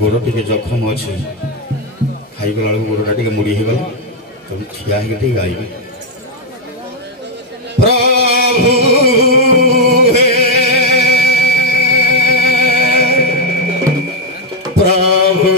गोड़ टे जखम अच्छे खाईगला बेलू गोड़ा टे मुड़ी हो गला तुम ठिया होगी गाइबे प्रभु प्रभु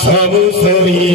Sabu Sari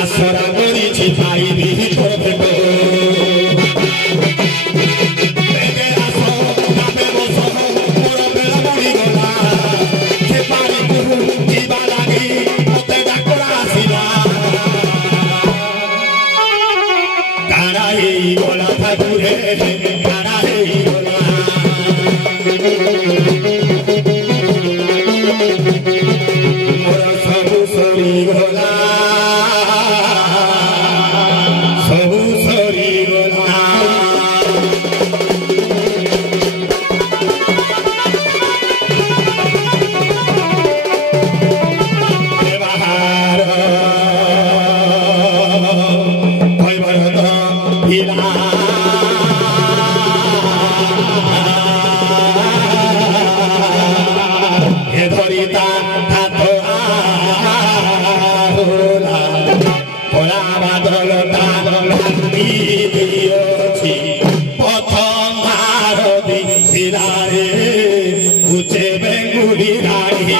आसरा करिछि खाइबि तोर भेट बेगे आसो तापे बसो मोर बेला बुड़ी गला से पानी कुहू जीवा लागी मते डाकरा आसिला कारा हेई गला ठाकुरे कारा हेई गला मोर सबु सरी गला सबु सरी गला व्यवहार भयभरत भिला हे धरिता हाथ होला कला बादलता भांगी दियोछि प्रथम भारती सिरारे उचे बेंगुली रानी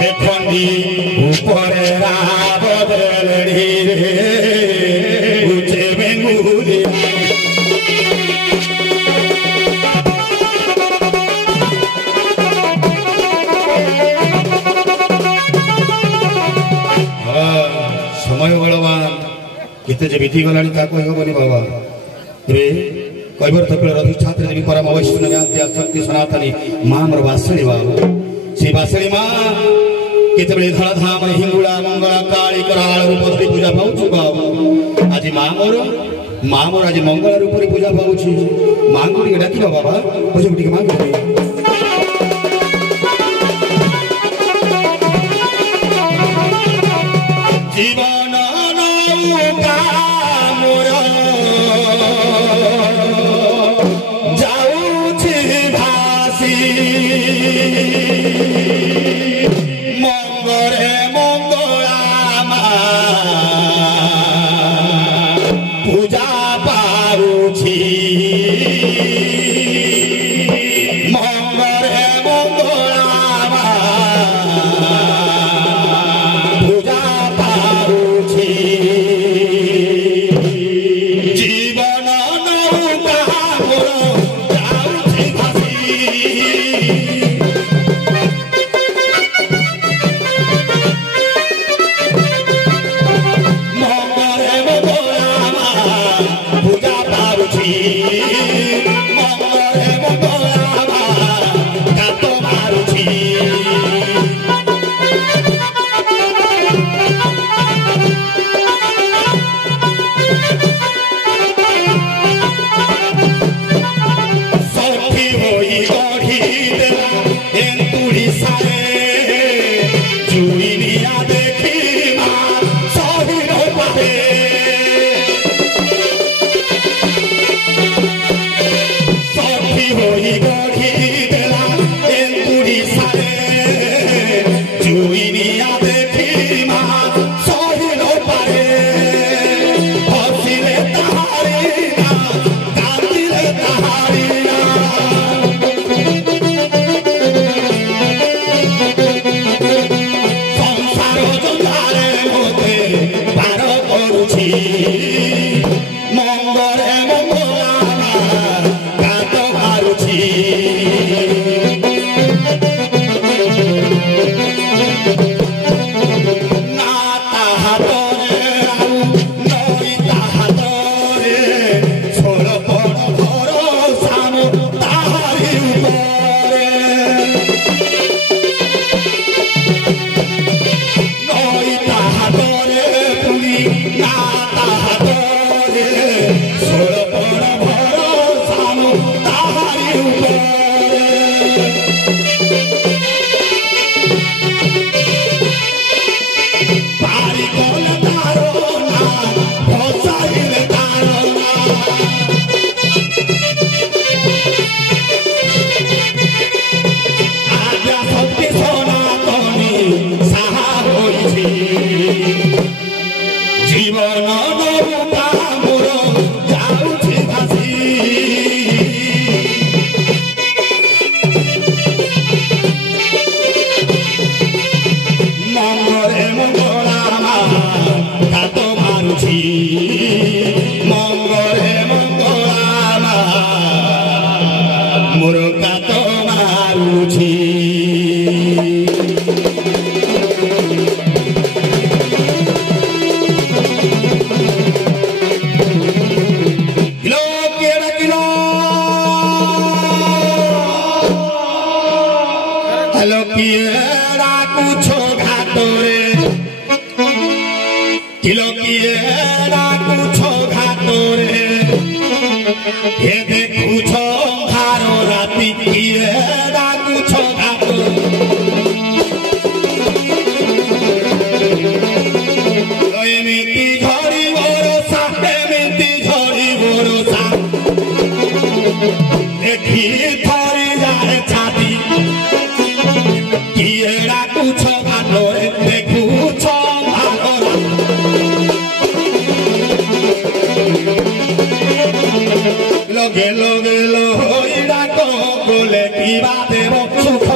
हेखनी ऊपरे राबदलड़ी रे उचे बेंगुली समय बलवान केते जे बीती गलानी ताको हेबनी बाबा रे कइबर तकल रवि छात्र देवी परम अवश्य नव्याद्या शक्ति सनातनी मां मर वासणी बाबा से वासणी मां केते बेले धरा धाम रे हिंगुला मंगला काली कराळ रूप धरि पूजा पाउछु बाबा आज मां मोर आज मंगला रूप रे पूजा पाउछु मां को टिके डाकिलो बाबा पूजा टिके मां जीवन नौका मोर जाऊछि भासी मंगरे मंगला पूजा पाउछि मंगरे मंगला जीवन नौका मोर जाऊछि भासी मंगरे मंगला पूजा पाउछि मंगरे मंगला गात मारुछि मंगरे मंगला गात मारुछि ना ताहातरे आउ नई ताहातरे छोड़ पड़ भरोसा मो ताहारी उपरे नई ताहातरे पुनी ना ताहातरे छोड़ पड़ भरोसा मो ताहारी उपरे मोर कात मारुछि हेलो किएरा कुछो घाटोरे किलो किएरा कुछो घाटोरे हे देखुछो भारो राति किएरा कुछो घाटो एमिति झड़ी भरोसा एमिति झड़ी भरोसा देखी थरी जाए छाती किएरा कुछो घाटोरे देखुछो भारो लगे लगे लोइरा को बोले की बाते वो सुख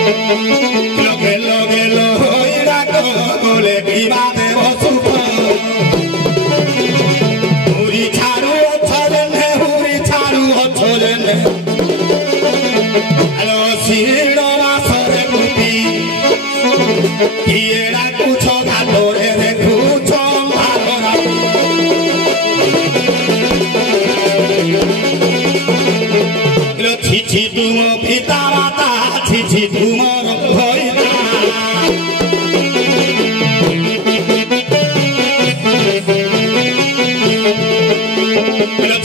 लगे लगे लोइरा को बोले की बाते वो सुख हुरी छाड़ू छोड़न हेलो सीनो मासरे कुटी किएरा कुछो घाटोरे देखुछो भारो राति छिछि तुम पिता माता छिछि तुमर भइना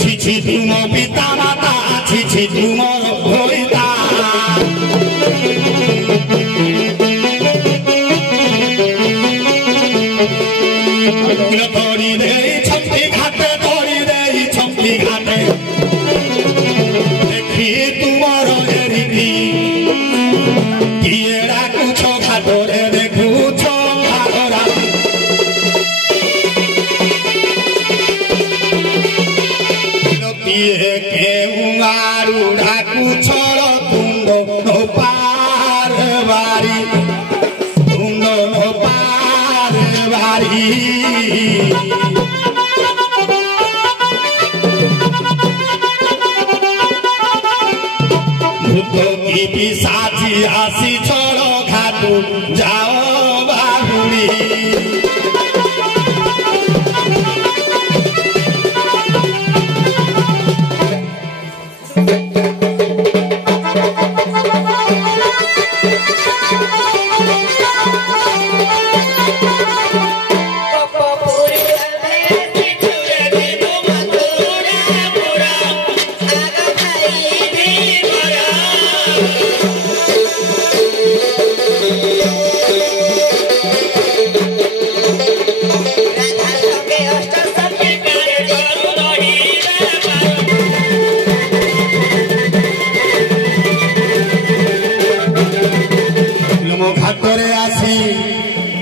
छिछि तुम पिता माता छिछि तुमर भइना तोरी दे छम्पी घाटे तोरी दे छम्पी घाटे देखी तुमर रीति किएरा कुछो घाटोरे देखुछो भारो राति केहू आरुढ़ा कुछर तुंड नो पार बारी तुंड नो पार बारी भूत की पिशाची आसी छोड़ो घाटू जाओ बाहुड़ी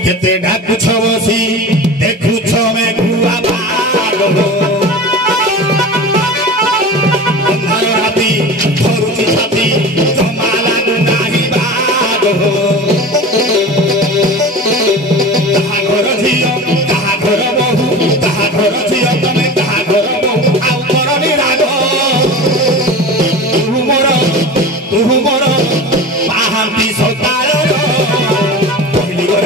केते डाकुछ बसी देखुछ में घुआ भाग हो अंधार राति धरुछि छाती जमा लागु नाही भाग हो कहा घर झियो कहा घर बहु कहा घर झियो तमे कहा घर बहु आउ करनी राग तू मोर पाहांती सतार पहली गो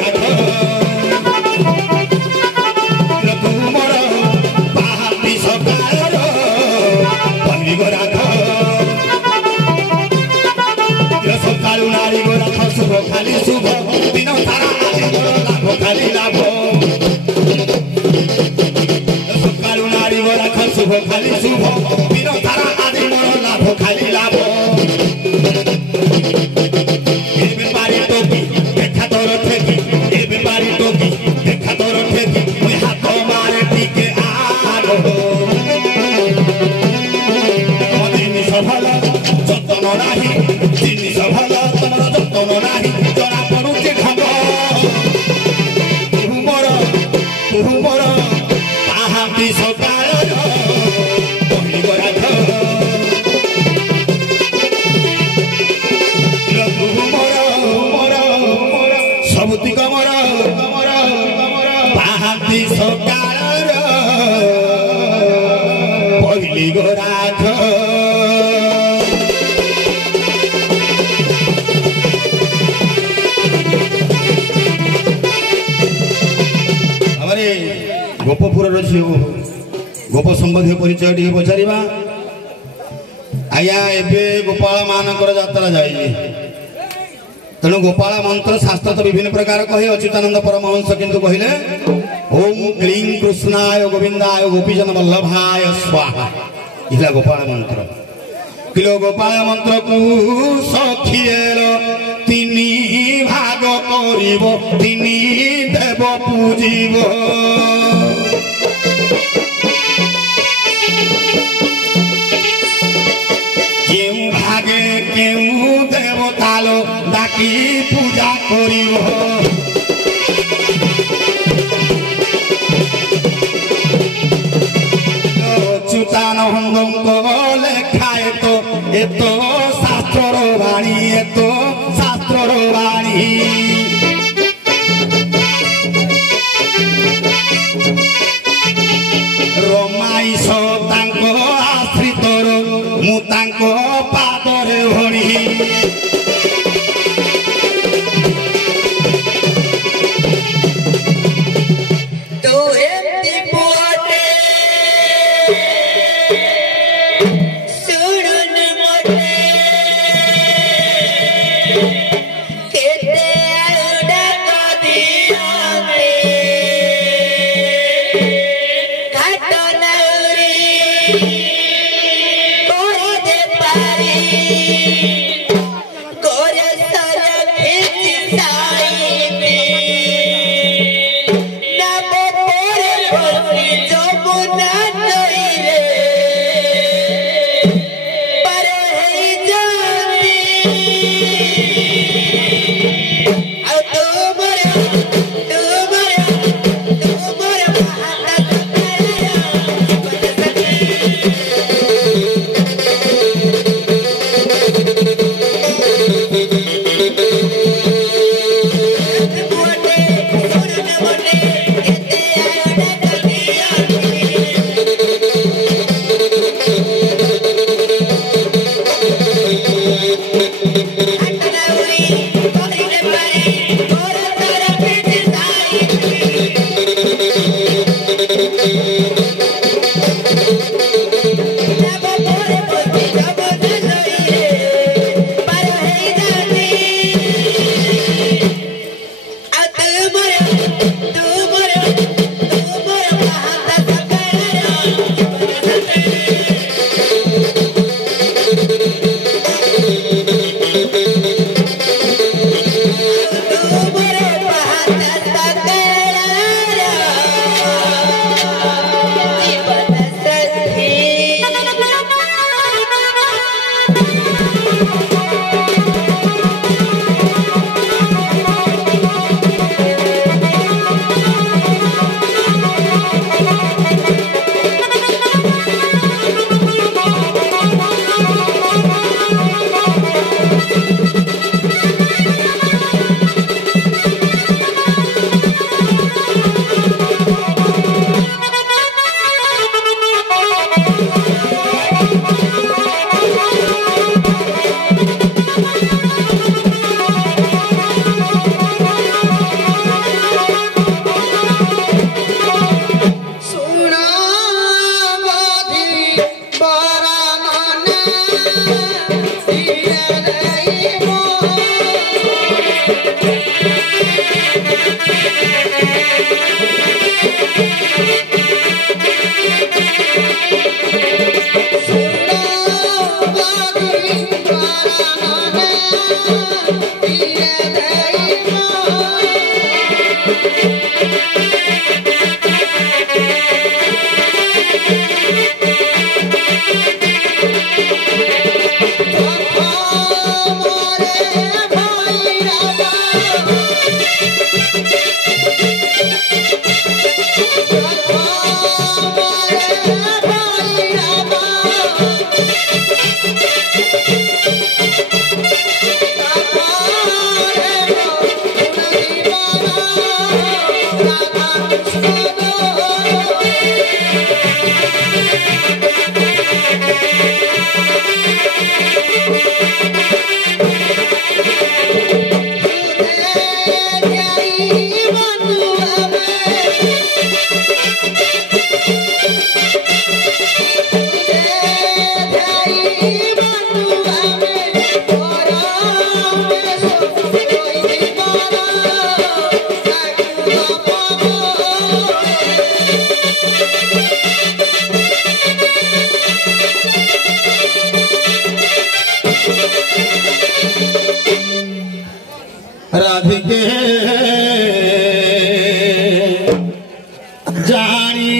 राग शुभ खाली शुभ दिन तारा लाभ खाली लाभ सकालू नारी राख शुभ खाली शुभ दिन तारा आदि लाभ खाली लाभ ए बेपारी टोपी देखा तोर ठेकी ए बेपारी टोपी देखा तोर ठेकी मुई हाथ मारे टिके आगो जिनिस भल जतन नाही जिनिस भल तमर जतन नाही जरा पड़ुचे ढंग तुहु मोर पाहांती सकाळ पहली गराख गोप संबंधी परिचय टी पचार आज्ञा एबे गोपाल मानकर यात्रा जाइए तेणु गोपाल मंत्र शास्त्र तो विभिन्न प्रकार कहे अच्युतानंद परमहंस किंतु कहले ओम क्लीं कृष्णाय गोविंदाय गोपीजन वल्लभाय स्वाहा इला गोपाल मंत्र किलो गोपाल मंत्र को सखिएर तिनी भाग करिबो तिनी देव पूजिबो केउ भागे केउ देवतालो डाकी पूजा करिबो अच्युतानंद लेखाए तो एतो शास्त्र वाणी एतो शास्त्र वाणी रमाईश तांको आश्रितर मु तांको पादरे भरी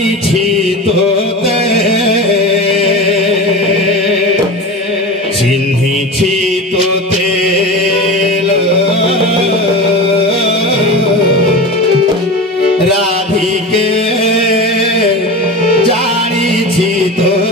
জানিছি তোতে চিহ্নিছি তোতে রাধিকে জানিছি তোতে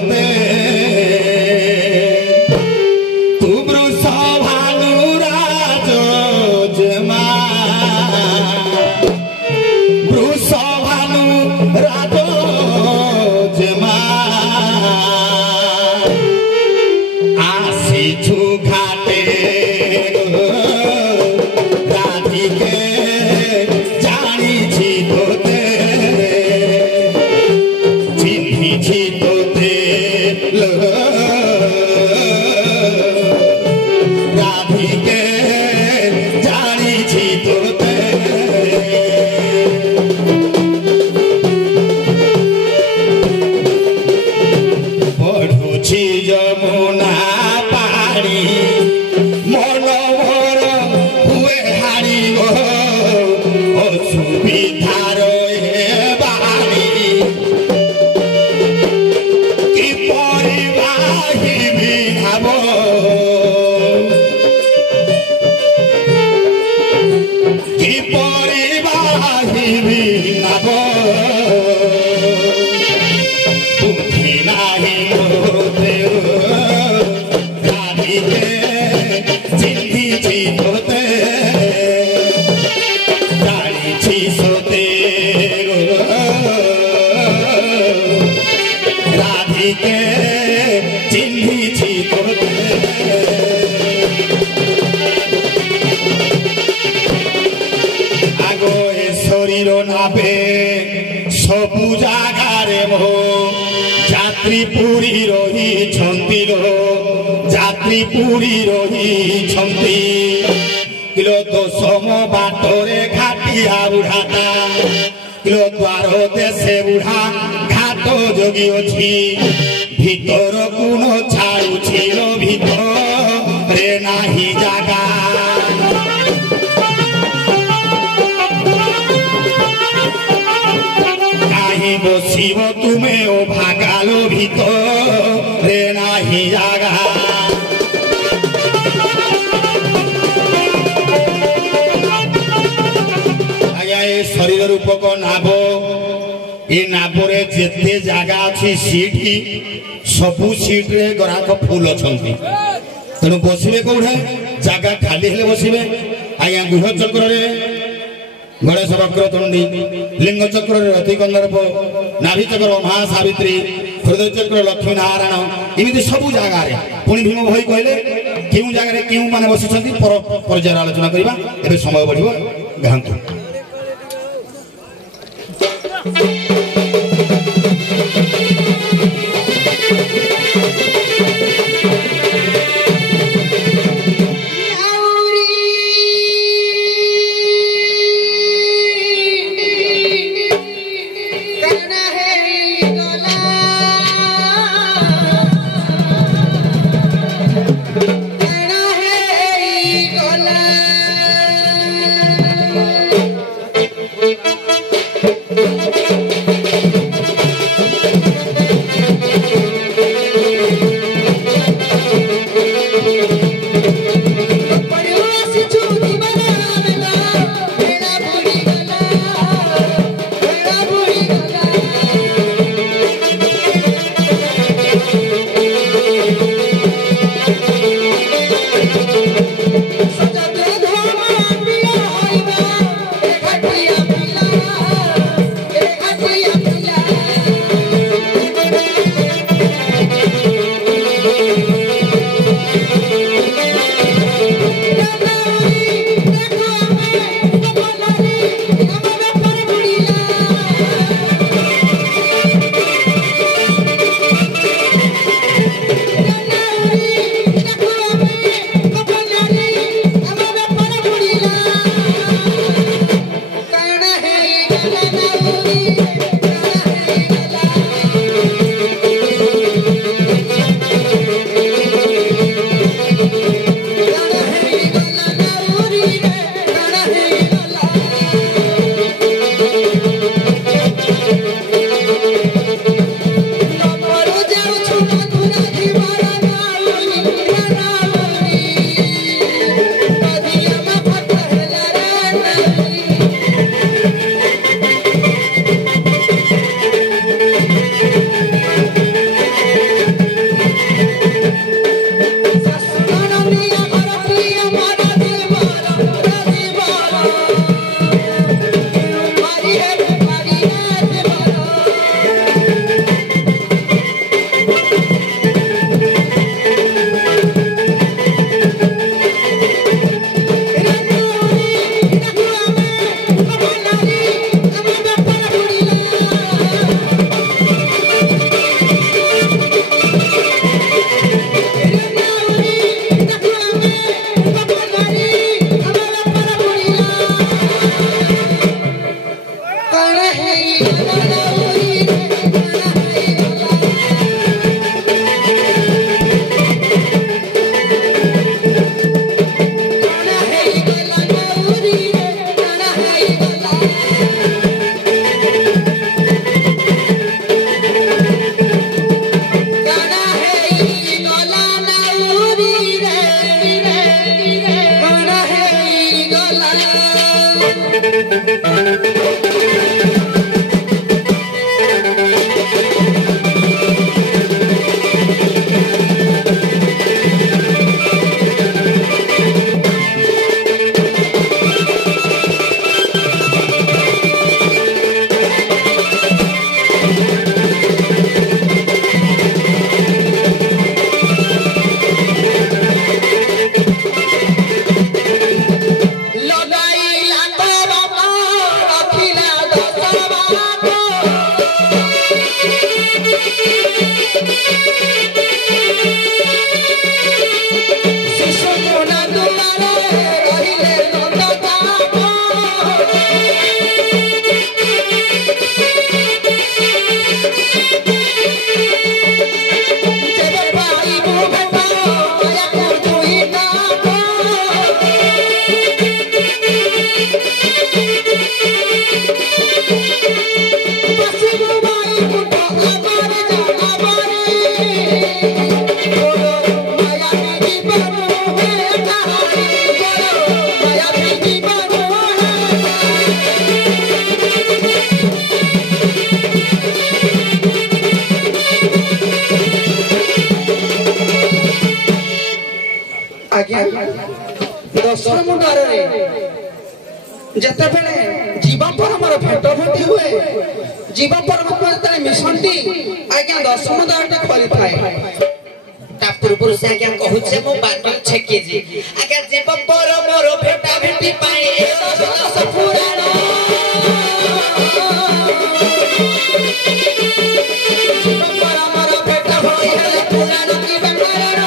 सबु जागारे मो जात्री पूरी रही छंती लो जात्री पूरी रही छंती किलो तो सोमो बाटोरे घाटिया बुढ़ाता किलो द्वारो देशे बुढ़ा घाटो जोगी अछि भीतर कुनो छाड़ू छिलो भीतर रे नाही जागा बसिब तुम्हें ओ भागालो भीतर रे नाही जागा आज्ञा ए शरीर रूपक नाभ ए नाभरे जेते जागा अछि सीट की सबु सीट रे ग्राहक फुल अछंती तेणु बसिबे कोठे जागा खाली हेले बसिबे आज्ञा गुह चक्र रे गणेश वक्रतुंडी लिंग चक्र रति कंदर्प नाभि चक्र महासावित्री हृदय चक्र लक्ष्मी नारायण इमिति सबु जगह पुणी भीम भाई कहले क्यों जगह क्यों माने बसिछंती पर्याय आलोचना करबा एबे समय बढ़िबो गांतु दर्शन मुंडार रे जते बेले जीवन पर हमर भेट भेटी हुए जीवन पर तने मिशनटी आज्ञा दर्शन मुंडार टा करि थाए ता पूर्व से आज्ञा कहू छे मो बाटल छेके जे आज्ञा जीवन पर मोर भेटा भेटी पाए दस पुराण जीवन पर मोर भेटा होई हले पुराण की बंगारा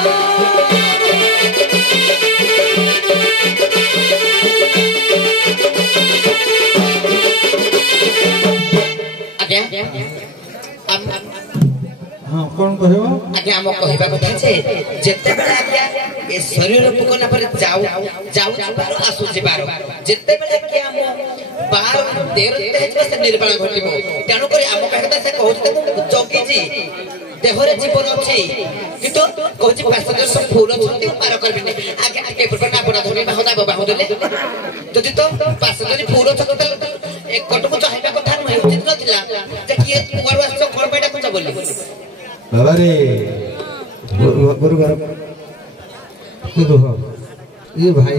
हाँ कौन कहबो आज्ञा हम कहबा कथा छे जते बेले आज्ञा ए शरीर पुकना पर जाऊ बारो आसु जिबारो जते बेले आज्ञा हम बार देर तेज से निर्वाण घटिबो तेनु करी हम कहता से कहू त जोगी जी देहरे जीवन अछि कितो कहू जी पैसेंजर सब फूल छथि पार करबे आज्ञा के प्रकार बड़ा धनी बाहुदा देले जदि तो पैसेंजर फूल छथि एक कटको चाहबा कथा न उचित नथिला जे कि कुआर वास कोन बेटा कुछ बोली बाबा रे गुरु घर ये भाई